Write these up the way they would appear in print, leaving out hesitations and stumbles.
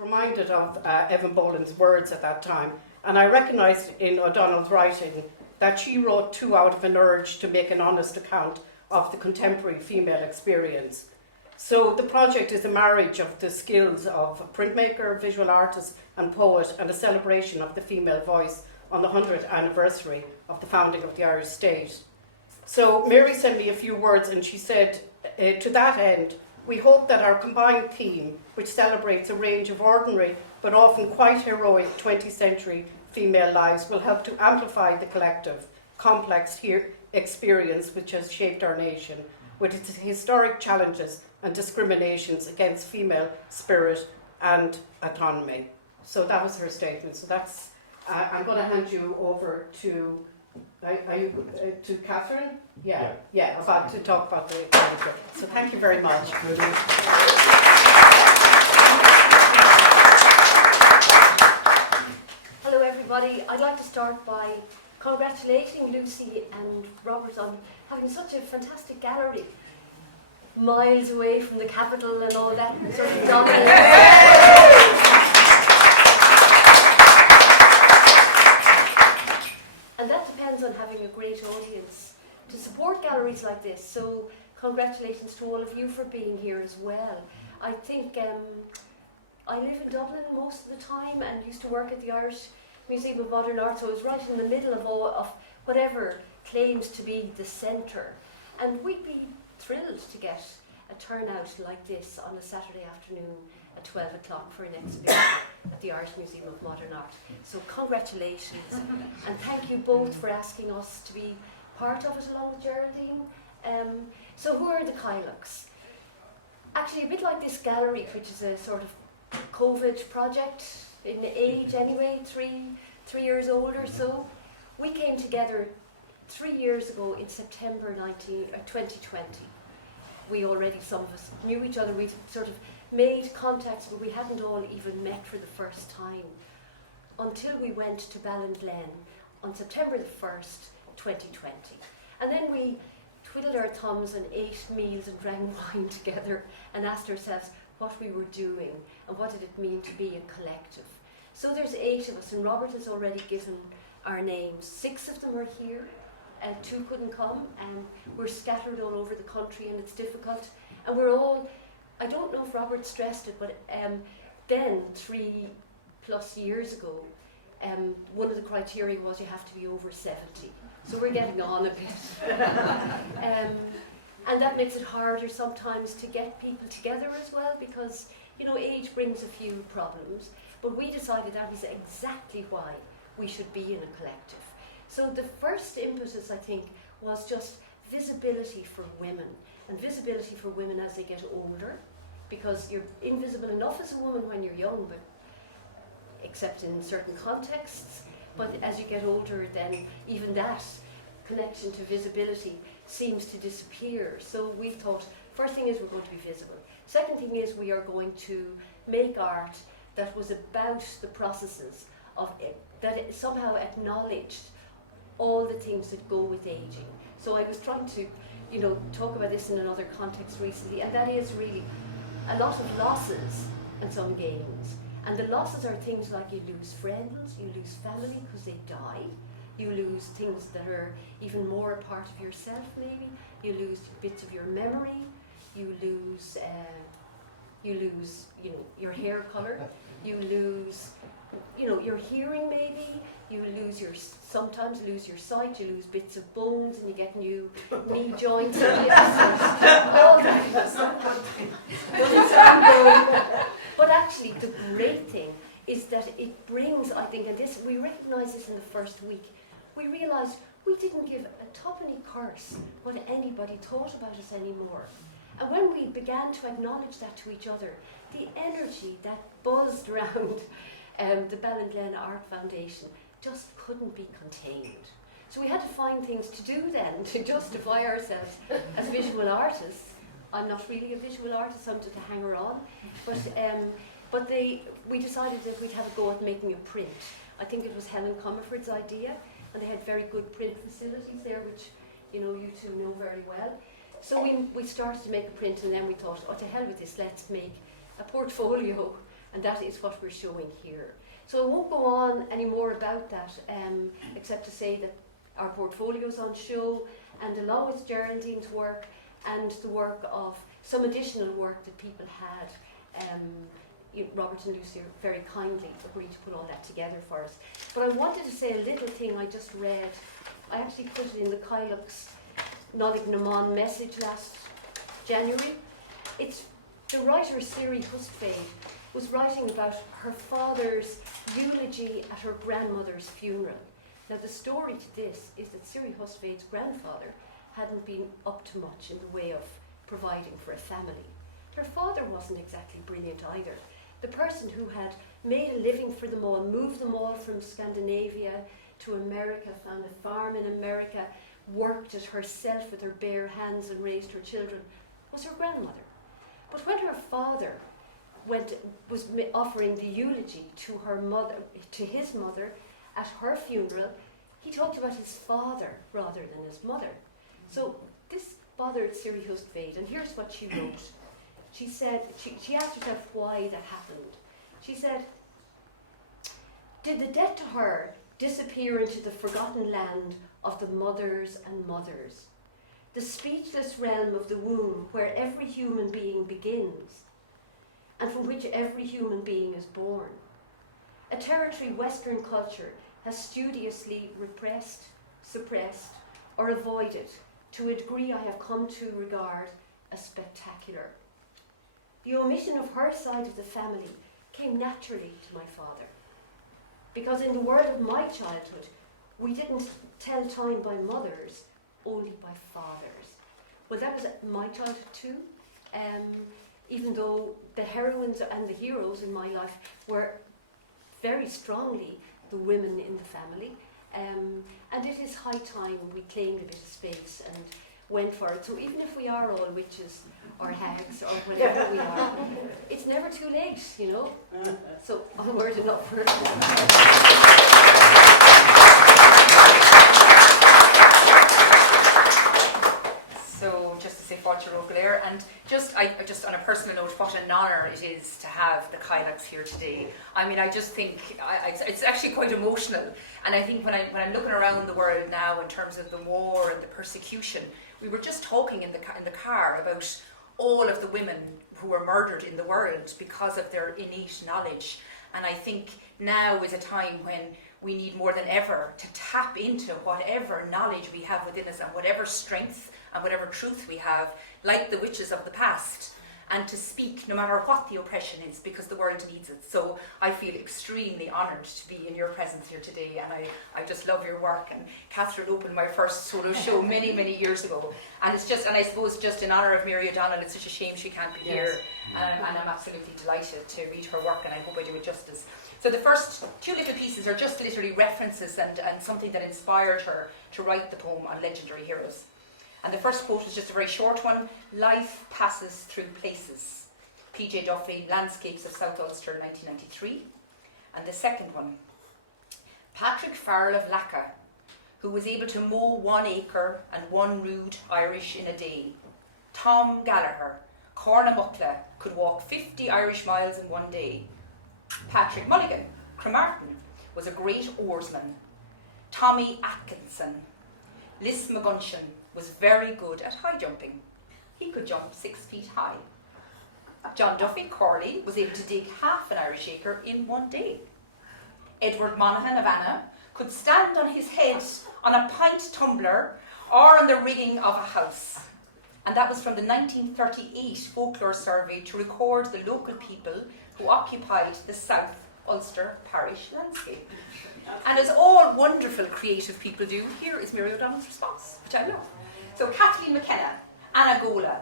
reminded of Evan Boland's words at that time, and I recognised in O'Donnell's writing that she wrote too out of an urge to make an honest account of the contemporary female experience. So the project is a marriage of the skills of a printmaker, visual artist and poet, and a celebration of the female voice on the 100th anniversary of the founding of the Irish state. So Mary sent me a few words and she said, to that end, we hope that our combined theme, which celebrates a range of ordinary but often quite heroic 20th century female lives, will help to amplify the collective, complex experience which has shaped our nation, with its historic challenges and discriminations against female spirit and autonomy. So that was her statement. So that's, I'm going to hand you over to, are you to Catherine? Yeah, about to talk about the calendar. So thank you very much. Hello everybody. I'd like to start by congratulating Lucy and Robert on having such a fantastic gallery, miles away from the capital and all that sort of dominance. And that depends on having a great audience to support galleries like this. So congratulations to all of you for being here as well. I think I live in Dublin most of the time and used to work at the Irish Museum of Modern Art, so I was right in the middle of whatever claims to be the centre. And we'd be thrilled to get a turnout like this on a Saturday afternoon at 12 o'clock for an exhibition at the Irish Museum of Modern Art. So congratulations, and thank you both for asking us to be part of it along with Geraldine. So who are the Killorglins? Actually, a bit like this gallery, which is a sort of COVID project, in age anyway, three years old or so. We came together 3 years ago in September 2020. We already, some of us knew each other, we'd sort of made contacts, but we hadn't all even met for the first time until we went to Ballinglen on September the 1st, 2020. And then we twiddled our thumbs and ate meals and drank wine together and asked ourselves what we were doing and what did it mean to be a collective. So there's 8 of us, and Robert has already given our names. 6 of them are here, 2 couldn't come, and we're scattered all over the country and it's difficult. And we're all, I don't know if Robert stressed it, but then 3+ years ago, one of the criteria was you have to be over 70. So we're getting on a bit. And that makes it harder sometimes to get people together as well, because age brings a few problems. But we decided that was exactly why we should be in a collective. So the first impetus, I think, was just visibility for women, and visibility for women as they get older, because you're invisible enough as a woman when you're young, but except in certain contexts. But as you get older, then even that connection to visibility seems to disappear. So we thought, first thing is we're going to be visible. Second thing is we are going to make art that was about the processes of it, that it somehow acknowledged all the things that go with aging. So I was trying to, talk about this in another context recently, and that is really a lot of losses and some gains. And the losses are things like you lose friends, you lose family because they die, you lose things that are even more a part of yourself maybe, you lose bits of your memory, you lose your hair colour, you lose your hearing maybe, you sometimes lose your sight, you lose bits of bones and you get new knee joints and all that. But actually the great thing is that it brings, I think, and this we recognise this in the first week, we realised we didn't give a tuppenny curse what anybody thought about us anymore. And when we began to acknowledge that to each other, the energy that buzzed around the Ballinglen Art Foundation just couldn't be contained. So we had to find things to do then to justify ourselves as visual artists. I'm not really a visual artist, I'm just a hanger-on. But we decided that we'd have a go at making a print. I think it was Helen Comerford's idea, and they had very good print facilities there, which you two know very well. So we started to make a print, and then we thought, oh, to hell with this, let's make a portfolio and that is what we're showing here. So I won't go on any more about that, except to say that our portfolio's on show, and along with Geraldine's work and the work of some additional work that people had, Robert and Lucy very kindly agreed to put all that together for us. But I wanted to say a little thing I just read. I actually put it in the Killorglin Nollaig na Mán message last January. It's the writer Siri Hustvedt was writing about her father's eulogy at her grandmother's funeral. Now the story to this is that Siri Hustvedt's grandfather hadn't been up to much in the way of providing for a family. Her father wasn't exactly brilliant either. The person who had made a living for them all, moved them all from Scandinavia to America, found a farm in America, worked it herself with her bare hands and raised her children, was her grandmother. But when her father was offering the eulogy to her mother, to his mother at her funeral, he talked about his father rather than his mother. So this bothered Siri Hustvedt, and here's what she wrote. She said, she asked herself why that happened. She said, did the debt to her disappear into the forgotten land of the mothers and mothers, the speechless realm of the womb where every human being begins and from which every human being is born? A territory Western culture has studiously repressed, suppressed, or avoided to a degree I have come to regard as spectacular. The omission of her side of the family came naturally to my father, because in the world of my childhood, we didn't tell time by mothers, only by fathers. Well, that was my childhood too, even though the heroines and the heroes in my life were very strongly the women in the family, and it is high time we claimed a bit of space and went for it. So even if we are all witches or hags or whatever we are, it's never too late, you know. So onward and upward. So just to say Fáilte and just on a personal note, what an honour it is to have the Killorglins here today. I mean, I just think it's actually quite emotional, and I think when I'm looking around the world now in terms of the war and the persecution, we were just talking in the car about all of the women who were murdered in the world because of their innate knowledge, and I think now is a time when we need more than ever to tap into whatever knowledge we have within us and whatever strength and whatever truth we have, like the witches of the past, and to speak no matter what the oppression is, because the world needs it. So I feel extremely honoured to be in your presence here today, and I just love your work. And Catherine opened my first solo show many, many years ago, and it's just, and I suppose just in honour of Mary O'Donnell, it's such a shame she can't be here, and I'm absolutely delighted to read her work, and I hope I do it justice. So the first two little pieces are just literally references and something that inspired her to write the poem on legendary heroes. And the first quote is just a very short one. Life passes through places. P.J. Duffy, Landscapes of South Ulster, 1993. And the second one. Patrick Farrell of Lacca, who was able to mow 1 acre and 1 rood Irish in a day. Tom Gallagher, Cornamuckla, could walk 50 Irish miles in 1 day. Patrick Mulligan, Cromartin, was a great oarsman. Tommy Atkinson, Liz McGunshan, was very good at high jumping. He could jump 6 feet high. John Duffy Corley was able to dig half an Irish acre in 1 day. Edward Monaghan of Anna could stand on his head on a pint tumbler or on the rigging of a house. And that was from the 1938 folklore survey to record the local people who occupied the South Ulster parish landscape. And as all wonderful creative people do, here is Mary O'Donnell's response, which I love. So Kathleen McKenna, Anna Gola,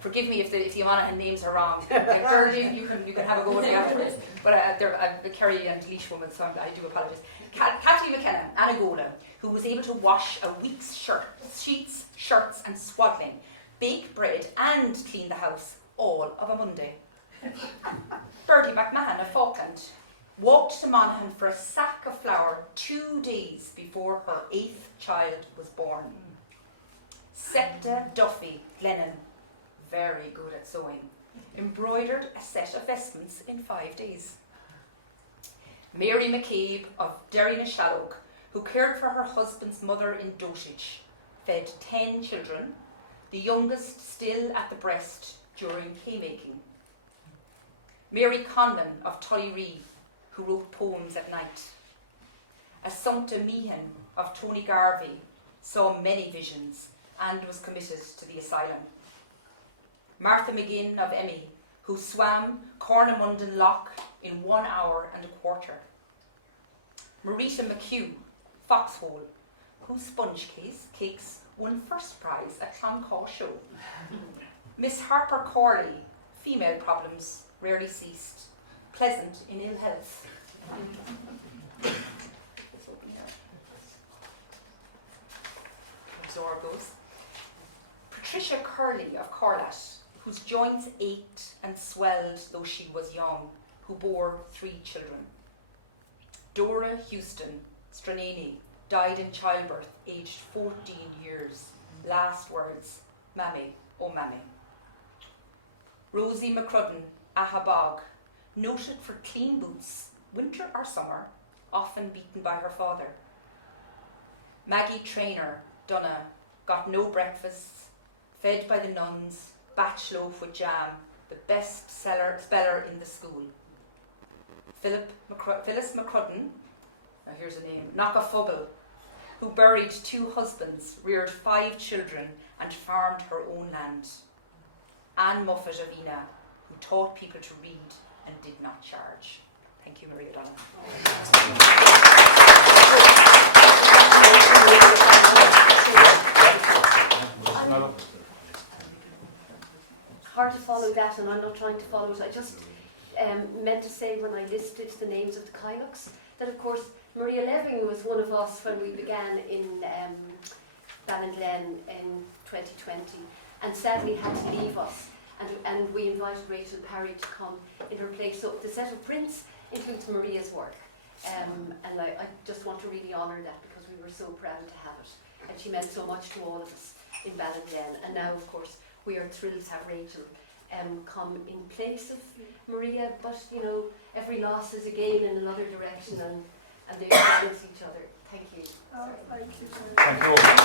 forgive me if the Monaghan names are wrong. Geraldine, you can have a go at me afterwards. But they're a Kerry and Laois woman, so I do apologise. Kathleen McKenna, Anna Gola, who was able to wash a week's sheets, shirts and swaddling, bake bread and clean the house, all of a Monday. Bertie McMahon of Falkland walked to Monaghan for a sack of flour 2 days before her 8th child was born. Septa Duffy Glennon, very good at sewing. embroidered a set of vestments in 5 days. Mary McCabe of Derrynashallowg, who cared for her husband's mother in dotage, fed 10 children, the youngest still at the breast during haymaking. Mary Conlon of Tullyree, who wrote poems at night. Assumpta Meehan of Tony Garvey saw many visions and was committed to the asylum. Martha McGinn of Emmy, who swam Cornamunden Loch in 1 hour and a quarter. Marita McHugh, Foxhole, whose sponge cakes won first prize at Cloncaw Show. Miss Harper Corley, female problems rarely ceased, pleasant in ill health. Absorb those. Patricia Curley of Corlat, whose joints ached and swelled though she was young, who bore 3 children. Dora Houston Stranini died in childbirth, aged 14 years. Last words, Mammy, oh Mammy. Rosie McCrudden, Ahabog, noted for clean boots, winter or summer, often beaten by her father. Maggie Traynor, Donna, got no breakfasts, fed by the nuns, batch loaf with jam, the best speller in the school. Phyllis McCrudden, now here's a name, Knockafubble, who buried 2 husbands, reared 5 children, and farmed her own land. Anne Moffat of Ina, who taught people to read and did not charge. Thank you, Maria Donna. Hard to follow that, and I'm not trying to follow it. I just meant to say when I listed the names of the Kylocks that, of course, Maria Leving was one of us when we began in Ballinglen in 2020, and sadly had to leave us. And we invited Rachel Parry to come in her place. So the set of prints includes Maria's work. And I just want to really honour that because we were so proud to have it. And she meant so much to all of us in Ballinglen. And now, of course, we are thrilled to have Rachel come in place of Maria. But, you know, every loss is a gain in another direction, and they balance each other. Thank you. Thank you. Thank you all.